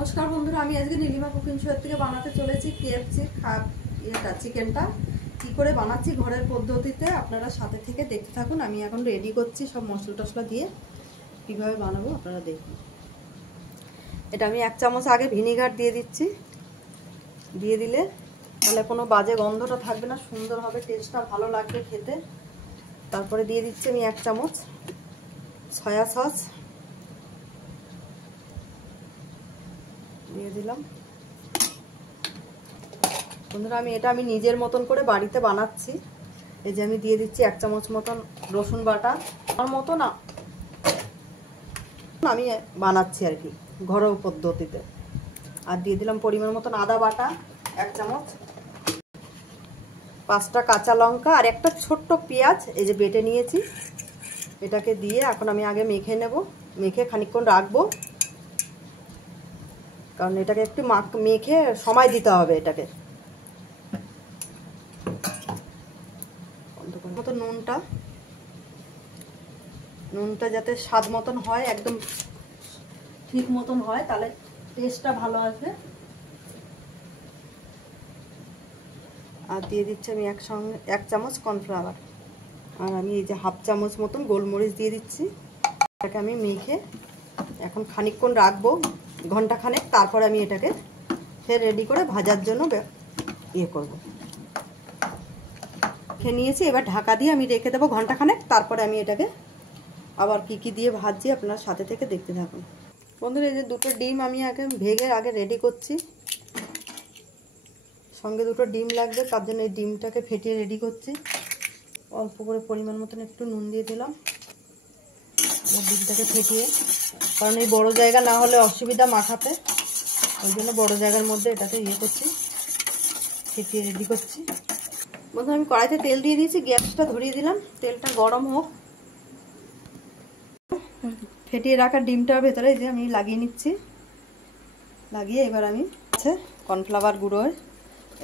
নমস্কার বন্ধুরা, আমি আজকে নীলিমা কুকিং শো থেকে বানাতে চলেছি কেএফসি চিকেনটা কি করে বানাচ্ছি ঘরের পদ্ধতিতে। আপনারা সাথে থেকে দেখতে থাকুন। আমি এখন রেডি করছি সব মশলা টশলা দিয়ে কিভাবে বানাবো আপনারা দেখুন। এটা আমি 1 চামচ আগে ভিনিগার দিয়ে দিচ্ছি। দিয়ে দিলে তাহলে কোনো বাজে গন্ধটা থাকবে না, সুন্দর হবে, টেস্টটা ভালো লাগবে খেতে। তারপরে দিয়ে দিচ্ছি আমি 1 চামচ সয়া সস দিয়ে দিলাম। বন্ধুরা আমি নিজের মতন করে বাড়িতে বানাচ্ছি। এই যে আমি দিয়ে দিচ্ছি 1 চামচ মতন রসুন বাটা, আমার মতো না, আমি বানাচ্ছি আর কি ঘরোয়া পদ্ধতিতে। আর দিয়ে দিলাম পরিমাণ মতন আদা বাটা 1 চামচ, 5টা কাঁচা লঙ্কা আর একটা ছোট্ট পেঁয়াজ এই যে বেটে নিয়েছি। এটাকে দিয়ে এখন আমি আগে মেখে নেব, মেখে খানিকক্ষণ রাখবো, কারণ এটাকে একটু মেখে সময় দিতে হবে। এটাকে মতো নুনটা যাতে স্বাদ মতন হয়, একদম ঠিক মতন হয়, তাহলে টেস্টটা ভালো আসবে। আর দিয়ে দিচ্ছি আমি 1 চামচ কর্নফ্লাওয়ার, আর আমি এই যে 1/2 চামচ মতন গোলমরিচ দিয়ে দিচ্ছি। এটাকে আমি মেখে এখন খানিকক্ষণ রাখবো, ঘন্টাখানেক, তারপর আমি এটাকে ফের রেডি করে ভাজার জন্য করব। খেয়ে নিয়েছি, এবার ঢাকা দিয়ে আমি রেখে দেবো ঘন্টাখানেক, তারপরে আমি এটাকে আবার কি দিয়ে ভাজছি আপনার সাথে থেকে দেখতে থাকুন। বন্ধুরা এই যে 2টো ডিম আমি ভেঙে আগে রেডি করছি, সঙ্গে 2টো ডিম লাগবে, তার জন্য এই ডিমটাকে ফেটিয়ে রেডি করছি। অল্প করে পরিমাণ মতন একটু নুন দিয়ে দিলাম ডিমটাকে ফেটিয়ে, কারণ এই বড় জায়গা না হলে অসুবিধা মাখাতে, ওই জন্য বড় জায়গার মধ্যে এটাকে করছি, ফেটিয়ে রেডি করছি। বন্ধু আমি কড়াইতে তেল দিয়ে দিয়েছি, গ্যাসটা ধরিয়ে দিলাম, তেলটা গরম হোক। ফেটিয়ে রাখা ডিমটার ভেতরে এই যে আমি লাগিয়ে নিচ্ছি, লাগিয়ে এবার আমি কর্নফ্লাওয়ার গুঁড়ো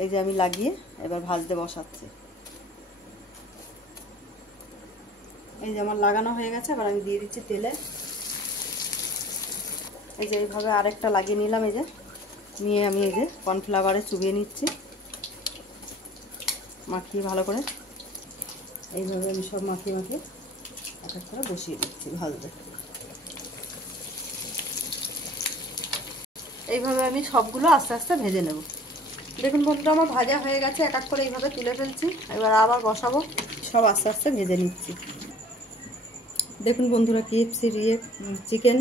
এই যে আমি লাগিয়ে এবার ভাজতে বসাচ্ছি। এই যে আমার লাগানো হয়ে গেছে, এবার আমি দিয়ে দিচ্ছি তেলে। এই যে এইভাবে আরেকটা লাগিয়ে নিলাম, এই যে নিয়ে আমি এই যে কর্নফ্লাওয়ারে চুবিয়ে নিচ্ছি, মাখিয়ে ভালো করে। এইভাবে আমি সব মাখিয়ে এক এক করে বসিয়ে দিচ্ছি ভাজতে। এইভাবে আমি সবগুলো আস্তে আস্তে ভেজে নেব। দেখুন বন্ধুরা আমার ভাজা হয়ে গেছে, এক এক করে এইভাবে তুলে ফেলছি, এবার আবার বসাবো, সব আস্তে আস্তে ভেজে নিচ্ছি। দেখুন বন্ধুরা কেএফসি চিকেন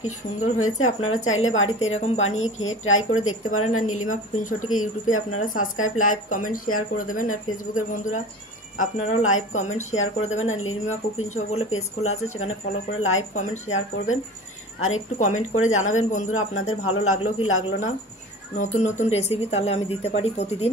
কি সুন্দর হয়েছে। আপনারা চাইলে বাড়িতে এরকম বানিয়ে খেয়ে ট্রাই করে দেখতে পারেন। আর নীলিমা কুকিং শোটিকে ইউটিউবে আপনারা সাবস্ক্রাইব, লাইক, কমেন্ট, শেয়ার করে দেবেন। আর ফেসবুকের বন্ধুরা আপনারাও লাইক, কমেন্ট, শেয়ার করে দেবেন। আর নীলিমা কুকিং শো বলে পেজ খোলা আছে, সেখানে ফলো করে লাইক, কমেন্ট, শেয়ার করবেন। আর একটু কমেন্ট করে জানাবেন বন্ধুরা আপনাদের ভালো লাগলো কি লাগলো না, নতুন নতুন রেসিপি তাহলে আমি দিতে পারি প্রতিদিন।